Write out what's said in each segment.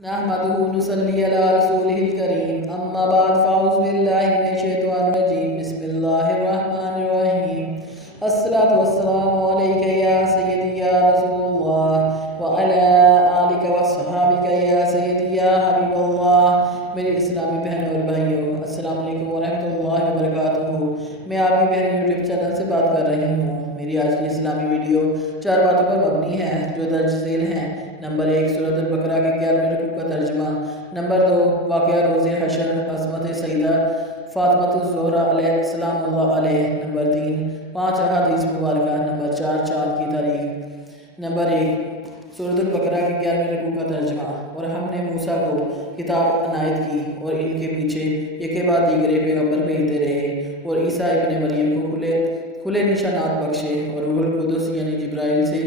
نحمده ونصلي على رسوله الكريم أما بعد فأعوذ بالله من الشيطان الرجيم بسم الله الرحمن الرحيم الصلاة والسلام عليك يا سيدي يا رسول الله وعلى آلك وصحابك يا سيدي يا حبيب الله میرے اسلامی بہنوں اور بھائیوں السلام علیکم ورحمۃ اللہ وبرکاتہ۔ میں آپ کی بہن یوٹیوب چینل سے بات کر رہی ہوں۔ میری آج کی اسلامی ویڈیو 4 باتوں پر مبنی ہے جو درج ذیل ہیں۔ نمبر 1 سورۃ البقرہ کے 11ویں رکوع کا ترجمہ۔ نمبر 2 واقعہ روز حشر، عظمت سیدہ فاطمۃ الزہرا علیہ السلام اللہ علیہ۔ نمبر 3 5 احادیث مبارکہ۔ نمبر 4 چاند کی تاریخ۔ نمبر 1 سورۃ البقرہ کے 11ویں رکوع کا ترجمہ۔ اور ہم نے موسیٰ کو کتاب عنایت کی اور ان کے پیچھے ایک بعد دیگرے پیغمبر بھیجتے رہے اور عیسیٰ ابن مریم کو کھلے نشانات بخشے اور روح القدس یعنی جبرائیل سے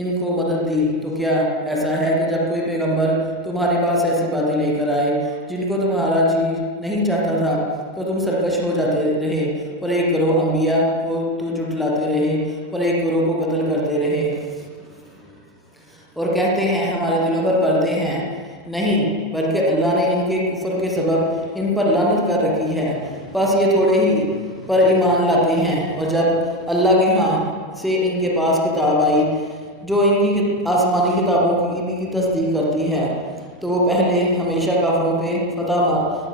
ان کو مدد دی۔ تو کیا ایسا ہے کہ جب کوئی پیغمبر تمہارے پاس ایسی باتیں لے کر آئے جن کو تمہارا جی نہیں چاہتا تھا تو تم سرکش ہو جاتے رہے اور ایک گروہ انبیاء کو تو جھٹلاتے رہے اور ایک گروہ کو قتل کرتے رہے اور کہتے ہیں ہمارے دلوں پر پردے ہیں؟ نہیں، بلکہ اللہ نے ان کے کفر کے سبب ان پر لعنت کر رکھی ہے۔ بس یہ تھوڑے ہی پر ایمان لاتے ہیں، اور جب اللہ کے ہاں سے ان کے پاس کتاب آئی جو ان کی آسمانی کتابوں کی بھی تصدیق کرتی ہے تو وہ پہلے ہمیشہ کافروں پہ فتح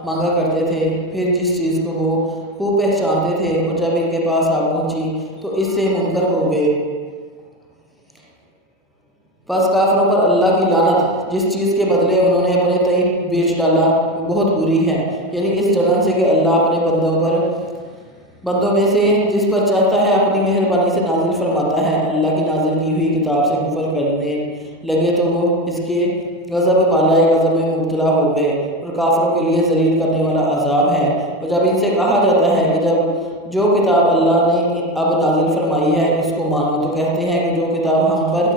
مانگا کرتے تھے، پھر جس چیز کو وہ خوب پہچانتے تھے اور جب ان کے پاس آ پہنچی تو اس سے منکر ہو گئے۔ پس کافروں پر اللہ کی لعنت جس چیز کے بدلے انہوں نے اپنے تئیں بیچ ڈالا وہ بہت بری ہے، یعنی اس جلن سے کہ اللہ اپنے بندوں میں سے جس پر چاہتا ہے اپنی مہربانی سے نازل فرماتا ہے۔ اللہ کی نازل کی ہوئی کتاب سے کفر کرنے لگے تو وہ اس کے غضب بالائے غضب میں مبتلا ہو گئے اور کافروں کے لیے ذلیل کرنے والا عذاب ہے۔ اور جب ان سے کہا جاتا ہے کہ جو کتاب اللہ نے اب نازل فرمائی ہے اس کو مانو، تو کہتے ہیں کہ جو کتاب ہم پر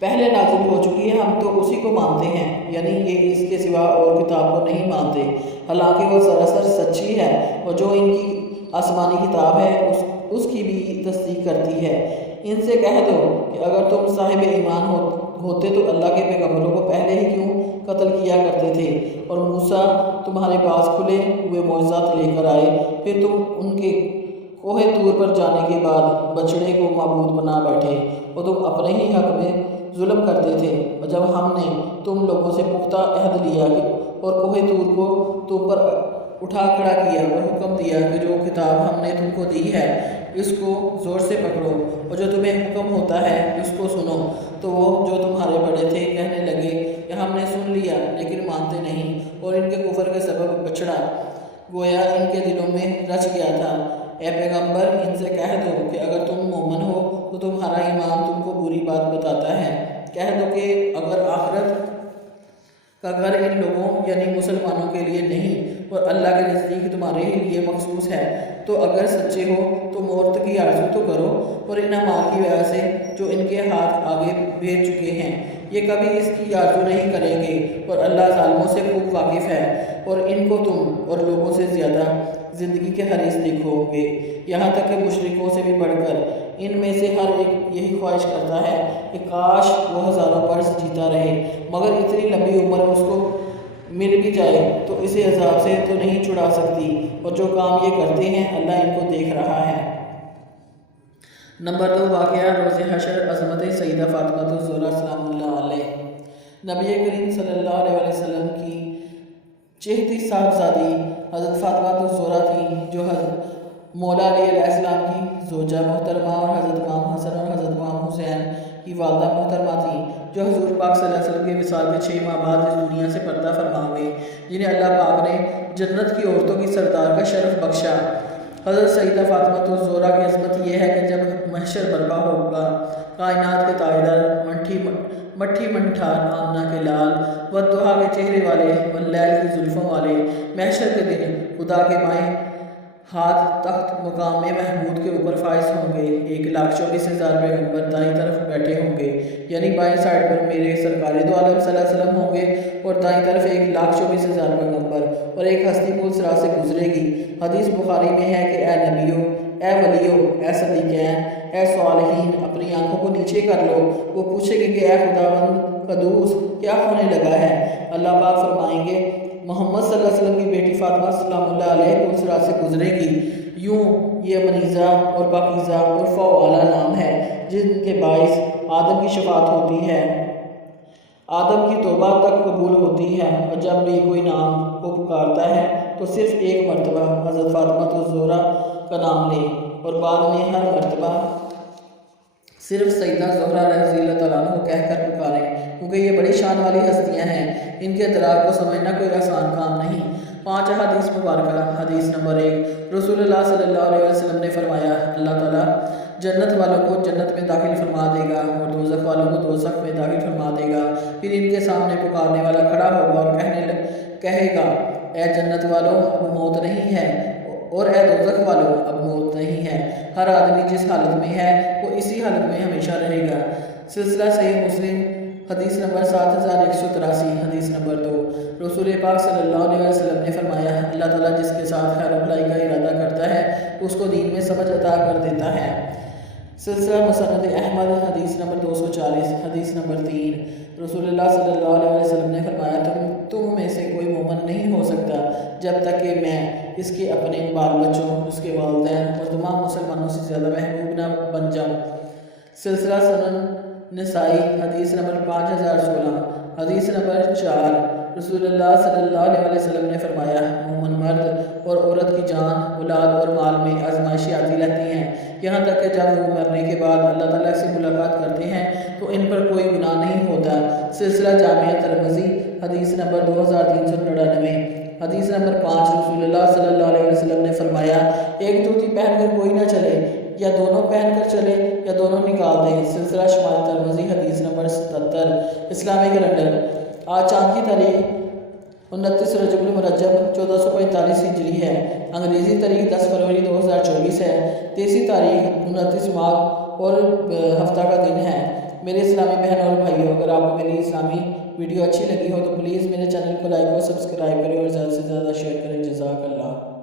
پہلے نازل ہو چکی ہے ہم تو اسی کو مانتے ہیں، یعنی یہ اس کے سوا اور کتاب کو نہیں مانتے، حالانکہ وہ سراسر سچی ہے اور جو ان کی آسمانی کتاب ہے اس کی بھی تصدیق کرتی ہے۔ ان سے کہہ دو کہ اگر تم صاحب ایمان ہوتے تو اللہ کے پیغمبروں کو پہلے ہی کیوں قتل کیا کرتے تھے، اور موسیٰ تمہارے پاس کھلے ہوئے معجزات لے کر آئے، پھر تم ان کے کوہ طور پر جانے کے بعد بچڑے کو معبود بنا بیٹھے اور تم اپنے ہی حق میں ظلم کرتے تھے۔ اور جب ہم نے تم لوگوں سے پختہ عہد لیا اور کوہ طور کو تم پر اٹھا کھڑا کیا اور حکم دیا کہ جو کتاب ہم نے تم کو دی ہے اس کو زور سے پکڑو اور جو تمہیں حکم ہوتا ہے اس کو سنو، تو وہ جو تمہارے بڑے تھے کہنے لگے کہ ہم نے سن لیا لیکن مانتے نہیں، اور ان کے کفر کے سبب بچڑا گویا ان کے دلوں میں رچ گیا تھا۔ اے پیغمبر ان سے کہہ دو کہ اگر تم مومن ہو تو تمہارا ایمان تم کو بری بات بتاتا ہے۔ کہہ دو کہ اگر آخرت کا گھر ان لوگوں یعنی مسلمانوں کے لیے نہیں اور اللہ کے نزدیک تمہارے ہی لیے مخصوص ہے تو اگر سچے ہو تو موت کی آرزو تو کرو، اور ان اعمال کی وجہ سے جو ان کے ہاتھ آگے بھیج چکے ہیں یہ کبھی اس کی آرزو نہیں کریں گے، اور اللہ ظالموں سے خوب واقف ہے اور ان کو تم اور لوگوں سے زیادہ زندگی کے حریص دیکھو گے، یہاں تک کہ مشرکوں سے بھی بڑھ کر ان میں سے ہر ایک یہی خواہش کرتا ہے کہ کاش وہ ہزاروں برس جیتا رہے، مگر اتنی لمبی عمر اس کو مل بھی جائے تو اسے عذاب سے تو نہیں چھڑا سکتی، اور جو کام یہ کرتے ہیں اللہ ان کو دیکھ رہا ہے۔ نمبر 2 واقعہ روز حشر، عظمت سیدہ فاطمۃ الزہرا سلام اللہ علیہ۔ نبی کریم صلی اللہ علیہ وسلم کی چہتی صاحبزادی حضرت فاطمۃ الزہرا تھی جو حضرت مولا علی علیہ السلام کی زوجہ محترمہ اور حضرت امام حسن اور حضرت امام حسین کی والدہ محترمہ تھیں، جو حضور پاک صلی اللہ علیہ وسلم کے وصال کے 6 ماہ بعد اس دنیا سے پردہ فرما گئے، جنہیں اللہ پاک نے جنت کی عورتوں کی سردار کا شرف بخشا۔ حضرت سیدہ فاطمۃ الزہرا کی عظمت یہ ہے کہ جب محشر برپا ہوگا، کائنات کے تاجدار مٹھی منٹھار آمنہ کے لال والضحیٰ کے چہرے والے واللیل کی زلفوں والے محشر کے دن خدا کے بائیں ہاتھ تخت مقام محمود کے اوپر فائز ہوں گے، 1,24,000 پیغمبر دائیں طرف بیٹھے ہوں گے، یعنی بائیں سائڈ پر میرے سرکار دو عالم صلی اللہ علیہ وسلم ہوں گے اور دائیں طرف 1,24,000 پیغمبر، اور ایک ہستی پل صراط سے گزرے گی۔ حدیث بخاری میں ہے کہ اے نبیو اے ولیو، اے صدیقین، اے صالحین، اپنی آنکھوں کو نیچے کر لو۔ وہ پوچھیں گے کہ اے خداوند قدوس، کیا ہونے لگا ہے؟ اللہ پاک فرمائیں گے محمد صلی اللہ علیہ وسلم کی بیٹی فاطمہ سلام اللہ علیہ کو اس رات سے گزرے گی۔ یوں یہ منیزہ اور پاکیزہ اور فاعلہ نام ہے جن کے باعث آدم کی شفاعت ہوتی ہے، آدم کی توبہ تک قبول ہوتی ہے، اور جب بھی کوئی نام کو پکارتا ہے تو صرف ایک مرتبہ حضرت فاطمہ الزہرا کا نام لے اور بعد میں ہر مرتبہ صرف سیدہ زہرا رضی اللہ تعالیٰ عنہ کہہ کر پکاریں، کیونکہ یہ بڑی شان والی ہستیاں ہیں، ان کے ادراک کو سمجھنا کوئی آسان کام نہیں۔ 5 حدیث مبارکہ۔ حدیث نمبر 1، رسول اللہ صلی اللہ علیہ وسلم نے فرمایا، اللہ تعالیٰ جنت والوں کو جنت میں داخل فرما دے گا اور دوزخ والوں کو دوزخ میں داخل فرما دے گا۔ پھر ان کے سامنے پکارنے والا کھڑا ہوگا اور کہے گا، اے جنت والوں، اب موت نہیں ہے، اور اے دوزخ والوں، اب موت نہیں ہے۔ ہر آدمی جس حالت میں ہے وہ اسی حالت میں ہمیشہ رہے گا۔ سلسلہ صحیح مسلم، حدیث نمبر 7183۔ حدیث نمبر 2، رسول پاک صلی اللہ علیہ وسلم نے فرمایا، اللہ تعالیٰ جس کے ساتھ خیر و بھلائی کا ارادہ کرتا ہے اس کو دین میں سمجھ عطا کر دیتا ہے۔ سلسلہ مسند احمد، حدیث نمبر 240۔ حدیث نمبر 3، رسول اللہ صلی اللہ علیہ وسلم نے فرمایا، تم میں سے کوئی مومن نہیں ہو سکتا جب تک کہ میں اس کے اپنے بال بچوں، اس کے والدین اور تمام مسلمانوں سے زیادہ محبوب نہ بن جاؤں۔ سلسلہ سنن نسائی، حدیث نمبر 5016۔ حدیث نمبر 4، رسول اللہ صلی اللہ علیہ وسلم نے فرمایا، مومن مرد اور عورت کی جان، اولاد اور مال میں آزمائشیں آتی رہتی ہیں، یہاں تک کہ جب وہ مرنے کے بعد اللہ تعالیٰ سے ملاقات کرتے ہیں تو ان پر کوئی گناہ نہیں ہوتا۔ سلسلہ جامعہ ترمذی، حدیث نمبر 2399۔ حدیث نمبر 5، رسول اللہ صلی اللہ علیہ وسلم نے فرمایا، ایک جوتی پہن کر کوئی نہ چلے، یا دونوں پہن کر چلے یا دونوں نکال دیں۔ سلسلہ شمال ترمذی، حدیث نمبر 77۔ اسلامی کیلنڈر، آج چاند کی تاریخ 29 رجب المرجب 1445 ہجری ہے۔ انگریزی تاریخ 10 فروری 2024 ہے۔ دیسی تاریخ 29 ماہ اور ہفتہ کا دن ہے۔ میرے اسلامی بہنوں اور بھائیوں، اگر آپ کو میری اسلامی ویڈیو اچھی لگی ہو تو پلیز میرے چینل کو لائک اور سبسکرائب کریں اور زیادہ سے زیادہ شیئر کریں۔ جزاک اللہ۔